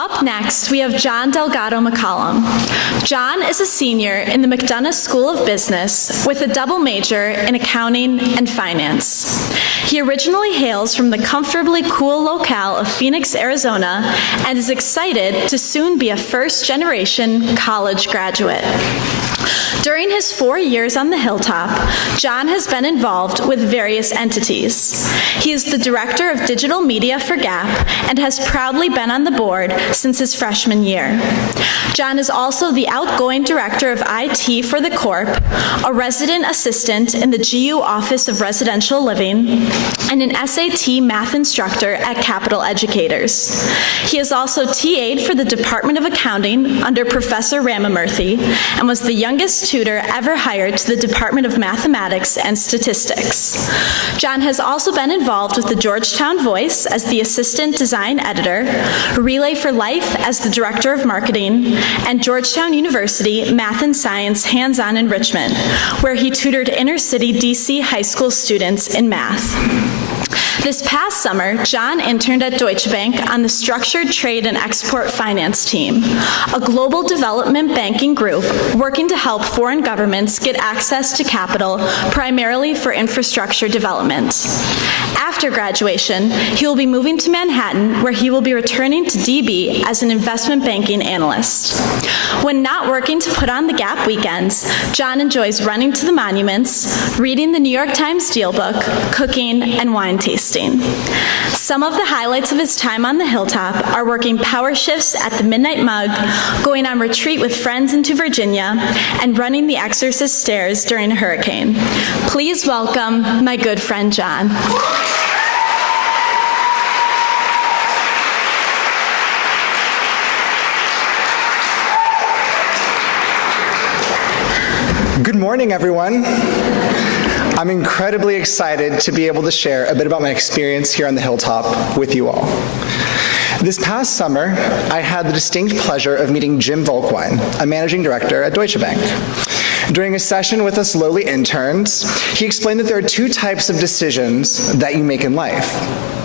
Up next, we have John Delgado McCollum. John is a senior in the McDonough School of Business with a double major in accounting and finance. He originally hails from the comfortably cool locale of Phoenix, Arizona, and is excited to soon be a first-generation college graduate. During his 4 years on the Hilltop, John has been involved with various entities. He is the director of digital media for Gap and has proudly been on the board since his freshman year. John is also the outgoing director of IT for the Corp, a resident assistant in the GU Office of Residential Living, and an SAT math instructor at Capital Educators. He is also TA'd for the Department of Accounting under Professor Ramamurthy and was the youngest tutor ever hired to the Department of Mathematics and Statistics. John has also been involved with the Georgetown Voice as the assistant design editor, Relay for Life as the director of marketing, and Georgetown University Math and Science Hands-On Enrichment, where he tutored inner-city DC high school students in math. This past summer, John interned at Deutsche Bank on the Structured Trade and Export Finance team, a global development banking group working to help foreign governments get access to capital, primarily for infrastructure development. After graduation, he will be moving to Manhattan, where he will be returning to DB as an investment banking analyst. When not working to put on the Gap weekends, John enjoys running to the monuments, reading the New York Times Dealbook, cooking, and wine tasting. Some of the highlights of his time on the Hilltop are working power shifts at the Midnight Mug, going on retreat with friends into Virginia, and running the Exorcist stairs during a hurricane. Please welcome my good friend, John. Good morning, everyone. I'm incredibly excited to be able to share a bit about my experience here on the Hilltop with you all. This past summer, I had the distinct pleasure of meeting Jim Volkwine, a managing director at Deutsche Bank. During a session with us lowly interns, he explained that there are two types of decisions that you make in life.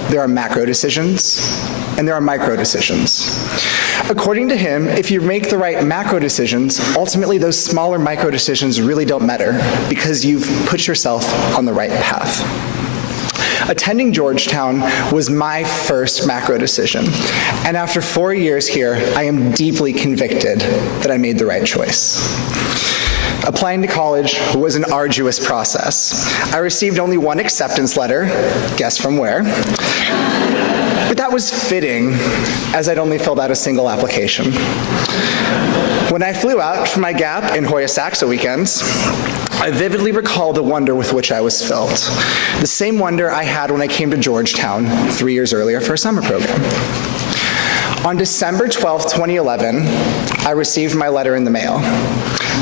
There are macro decisions, and there are micro decisions. According to him, if you make the right macro decisions, ultimately those smaller micro decisions really don't matter because you've put yourself on the right path. Attending Georgetown was my first macro decision, and after 4 years here, I am deeply convicted that I made the right choice. Applying to college was an arduous process. I received only one acceptance letter, guess from where? But that was fitting, as I'd only filled out a single application. When I flew out from my Gap in Hoya Saxa weekends, I vividly recall the wonder with which I was filled. The same wonder I had when I came to Georgetown 3 years earlier for a summer program. On December 12, 2011, I received my letter in the mail.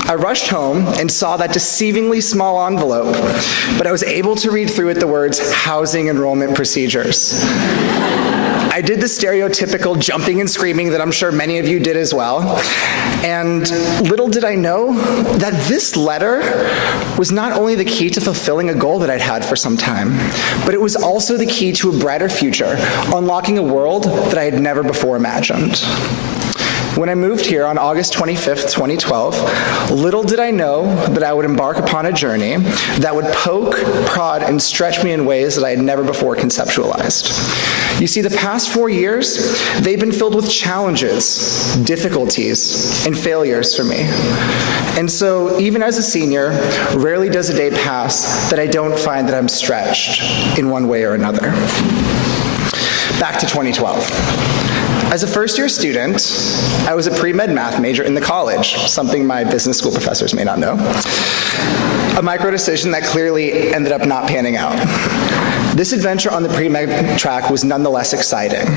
I rushed home and saw that deceivingly small envelope, but I was able to read through it the words, housing enrollment procedures. I did the stereotypical jumping and screaming that I'm sure many of you did as well. And little did I know that this letter was not only the key to fulfilling a goal that I'd had for some time, but it was also the key to a brighter future, unlocking a world that I had never before imagined. When I moved here on August 25th, 2012, little did I know that I would embark upon a journey that would poke, prod, and stretch me in ways that I had never before conceptualized. You see, the past 4 years, they've been filled with challenges, difficulties, and failures for me. And so, even as a senior, rarely does a day pass that I don't find that I'm stretched in one way or another. Back to 2012. As a first-year student, I was a pre-med math major in the college, something my business school professors may not know. A micro decision that clearly ended up not panning out. This adventure on the pre-med track was nonetheless exciting,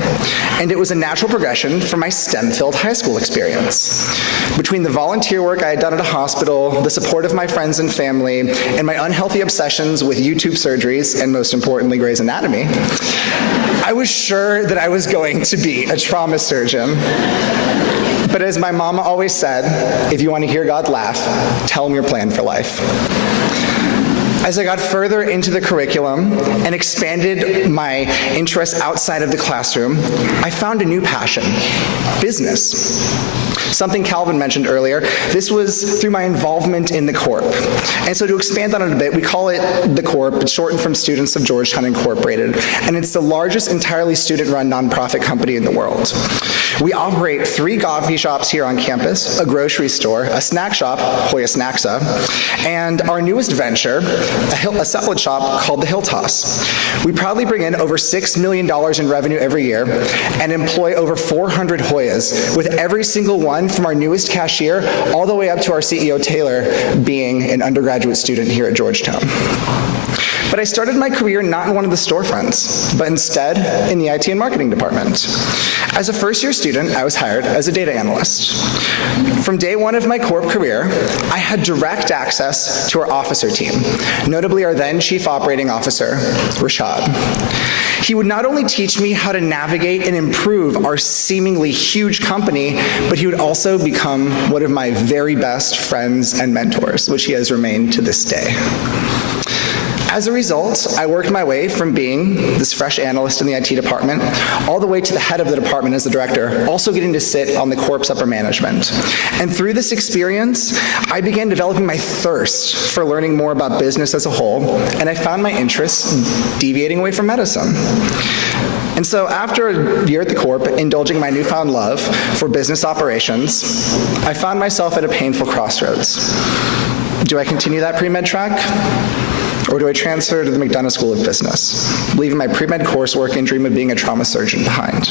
and it was a natural progression from my STEM-filled high school experience. Between the volunteer work I had done at a hospital, the support of my friends and family, and my unhealthy obsessions with YouTube surgeries, and most importantly, Grey's Anatomy, I was sure that I was going to be a trauma surgeon. But as my mama always said, if you want to hear God laugh, tell him your plan for life. As I got further into the curriculum and expanded my interests outside of the classroom, I found a new passion: business. Something Calvin mentioned earlier, this was through my involvement in the Corp. And so to expand on it a bit, we call it the Corp. It's shortened from Students of Georgetown Incorporated, and it's the largest entirely student-run nonprofit company in the world. We operate 3 coffee shops here on campus, a grocery store, a snack shop, Hoya Snacksa, and our newest venture, a salad shop called the Hill Toss. We proudly bring in over $6 million in revenue every year and employ over 400 Hoyas, with every single one from our newest cashier all the way up to our CEO Taylor being an undergraduate student here at Georgetown. But I started my career not in one of the storefronts, but instead in the IT and marketing department. As a first-year student, I was hired as a data analyst. From day one of my Corp career, I had direct access to our officer team, notably our then Chief Operating Officer, Rashad. He would not only teach me how to navigate and improve our seemingly huge company, but he would also become one of my very best friends and mentors, which he has remained to this day. As a result, I worked my way from being this fresh analyst in the IT department all the way to the head of the department as the director, also getting to sit on the Corp's upper management. And through this experience, I began developing my thirst for learning more about business as a whole, and I found my interests deviating away from medicine. And so after a year at the Corp, indulging my newfound love for business operations, I found myself at a painful crossroads. Do I continue that pre-med track? Or do I transfer to the McDonough School of Business, leaving my pre-med coursework and dream of being a trauma surgeon behind?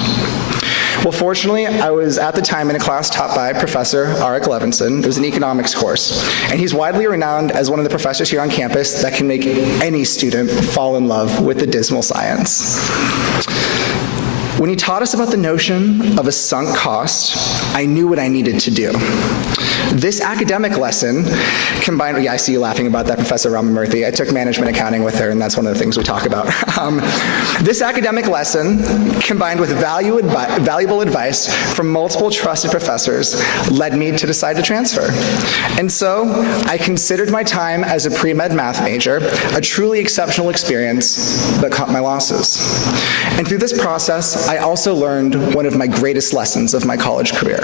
Well, fortunately, I was at the time in a class taught by Professor Arik Levinson. It was an economics course, and he's widely renowned as one of the professors here on campus that can make any student fall in love with the dismal science. When he taught us about the notion of a sunk cost, I knew what I needed to do. This academic lesson combined, yeah, I see you laughing about that, Professor Ramamurthy. I took management accounting with her, and that's one of the things we talk about. This academic lesson, combined with valuable advice from multiple trusted professors, led me to decide to transfer. And so I considered my time as a pre-med math major a truly exceptional experience, but cut my losses. And through this process, I also learned one of my greatest lessons of my college career: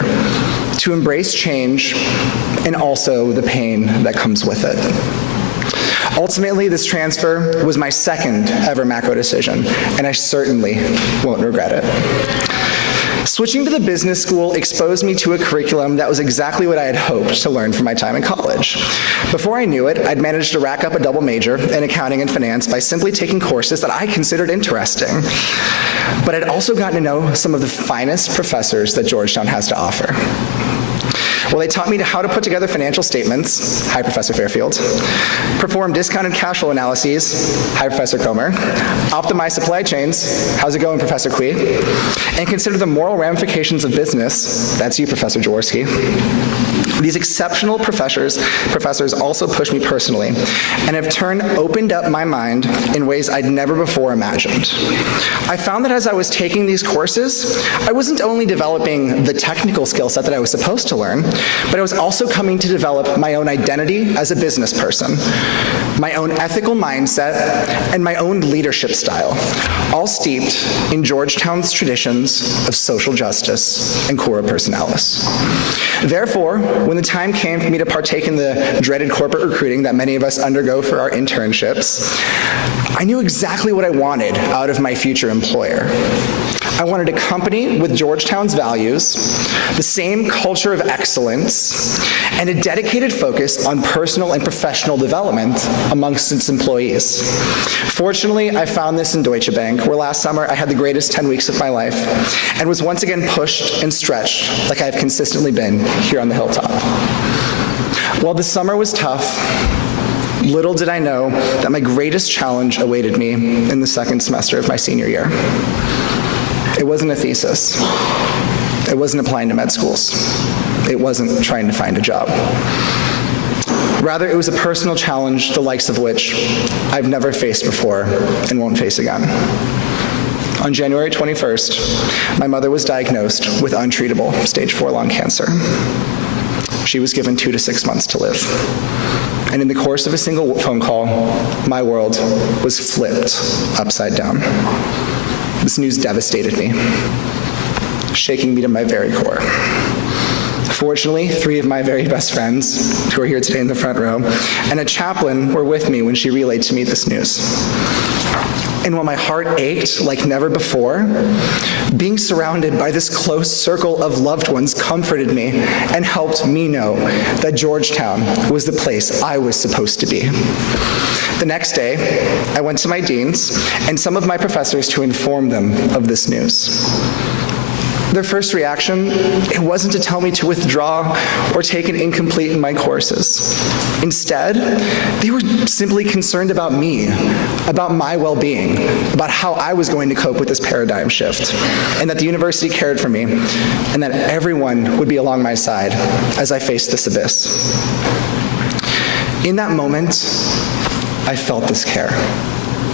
to embrace change and also the pain that comes with it. Ultimately, this transfer was my second ever macro decision, and I certainly won't regret it. Switching to the business school exposed me to a curriculum that was exactly what I had hoped to learn from my time in college. Before I knew it, I'd managed to rack up a double major in accounting and finance by simply taking courses that I considered interesting. But I'd also gotten to know some of the finest professors that Georgetown has to offer. Well, they taught me how to put together financial statements, hi, Professor Fairfield, perform discounted cash flow analyses, hi, Professor Comer, optimize supply chains, how's it going, Professor Quee, and consider the moral ramifications of business, that's you, Professor Jaworski. These exceptional professors also pushed me personally and have opened up my mind in ways I'd never before imagined. I found that as I was taking these courses, I wasn't only developing the technical skill set that I was supposed to learn, but I was also coming to develop my own identity as a business person, my own ethical mindset, and my own leadership style, all steeped in Georgetown's traditions of social justice and cura personalis. Therefore, when the time came for me to partake in the dreaded corporate recruiting that many of us undergo for our internships, I knew exactly what I wanted out of my future employer. I wanted a company with Georgetown's values, the same culture of excellence, and a dedicated focus on personal and professional development amongst its employees. Fortunately, I found this in Deutsche Bank, where last summer I had the greatest 10 weeks of my life and was once again pushed and stretched like I've consistently been here on the hilltop. While the summer was tough, little did I know that my greatest challenge awaited me in the second semester of my senior year. It wasn't a thesis. It wasn't applying to med schools. It wasn't trying to find a job. Rather, it was a personal challenge the likes of which I've never faced before and won't face again. On January 21st, my mother was diagnosed with untreatable stage 4 lung cancer. she was given 2 to 6 months to live. And in the course of a single phone call, my world was flipped upside down. This news devastated me, shaking me to my very core. Fortunately, 3 of my very best friends, who are here today in the front row, and a chaplain were with me when she relayed to me this news. And while my heart ached like never before, being surrounded by this close circle of loved ones comforted me and helped me know that Georgetown was the place I was supposed to be. The next day, I went to my deans and some of my professors to inform them of this news. Their first reaction, it wasn't to tell me to withdraw or take an incomplete in my courses. Instead, they were simply concerned about me, about my well-being, about how I was going to cope with this paradigm shift, and that the university cared for me, and that everyone would be along my side as I faced this abyss. In that moment, I felt this care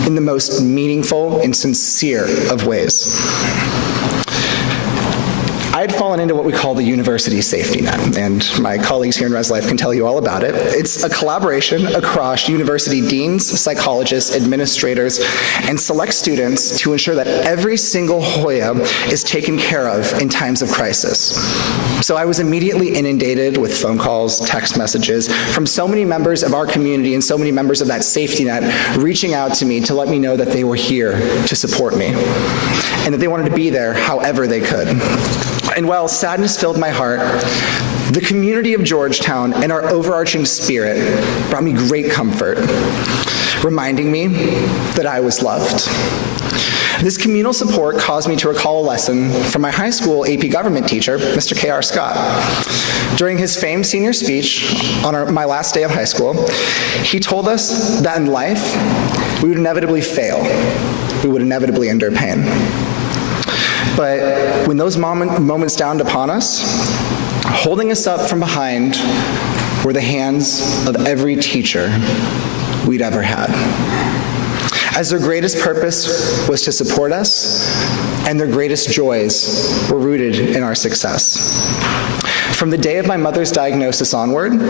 in the most meaningful and sincere of ways. I had fallen into what we call the university safety net, and my colleagues here in Res Life can tell you all about it. It's a collaboration across university deans, psychologists, administrators, and select students to ensure that every single Hoya is taken care of in times of crisis. So I was immediately inundated with phone calls, text messages from so many members of our community and so many members of that safety net reaching out to me to let me know that they were here to support me and that they wanted to be there however they could. And while sadness filled my heart, the community of Georgetown and our overarching spirit brought me great comfort, reminding me that I was loved. This communal support caused me to recall a lesson from my high school AP government teacher, Mr. K.R. Scott. During his famed senior speech on my last day of high school, he told us that in life, we would inevitably fail. We would inevitably endure pain. But when those moments dawned upon us, holding us up from behind were the hands of every teacher we'd ever had. As their greatest purpose was to support us, and their greatest joys were rooted in our success. From the day of my mother's diagnosis onward,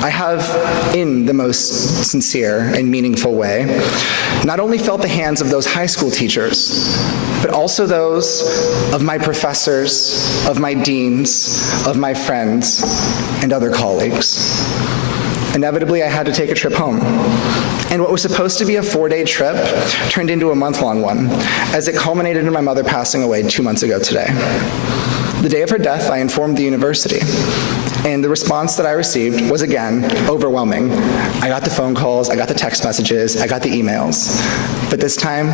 I have, in the most sincere and meaningful way, not only felt the hands of those high school teachers, but also those of my professors, of my deans, of my friends, and other colleagues. Inevitably, I had to take a trip home. And what was supposed to be a 4-day trip turned into a month-long one, as it culminated in my mother passing away 2 months ago today. The day of her death, I informed the university, and the response that I received was, again, overwhelming. I got the phone calls, I got the text messages, I got the emails, but this time,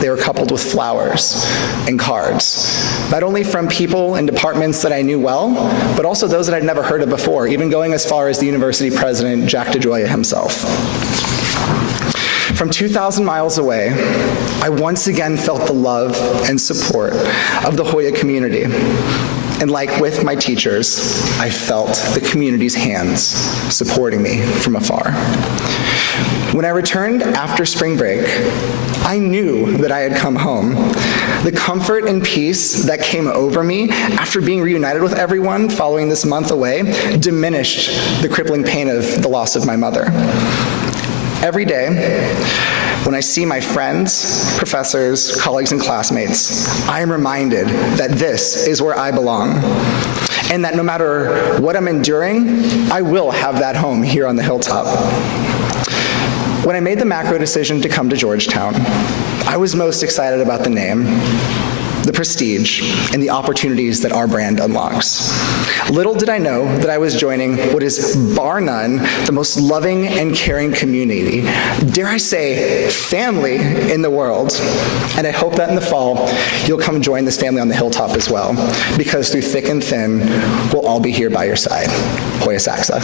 they were coupled with flowers and cards, not only from people and departments that I knew well, but also those that I'd never heard of before, even going as far as the university president, Jack DeGioia himself. From 2,000 miles away, I once again felt the love and support of the Hoya community. And like with my teachers, I felt the community's hands supporting me from afar. When I returned after spring break, I knew that I had come home. The comfort and peace that came over me after being reunited with everyone following this month away diminished the crippling pain of the loss of my mother. Every day, when I see my friends, professors, colleagues, and classmates, I am reminded that this is where I belong, and that no matter what I'm enduring, I will have that home here on the hilltop. When I made the macro decision to come to Georgetown, I was most excited about the name, the prestige, and the opportunities that our brand unlocks. Little did I know that I was joining what is, bar none, the most loving and caring community, dare I say, family in the world. And I hope that in the fall, you'll come join this family on the hilltop as well, because through thick and thin, we'll all be here by your side. Hoya Saxa.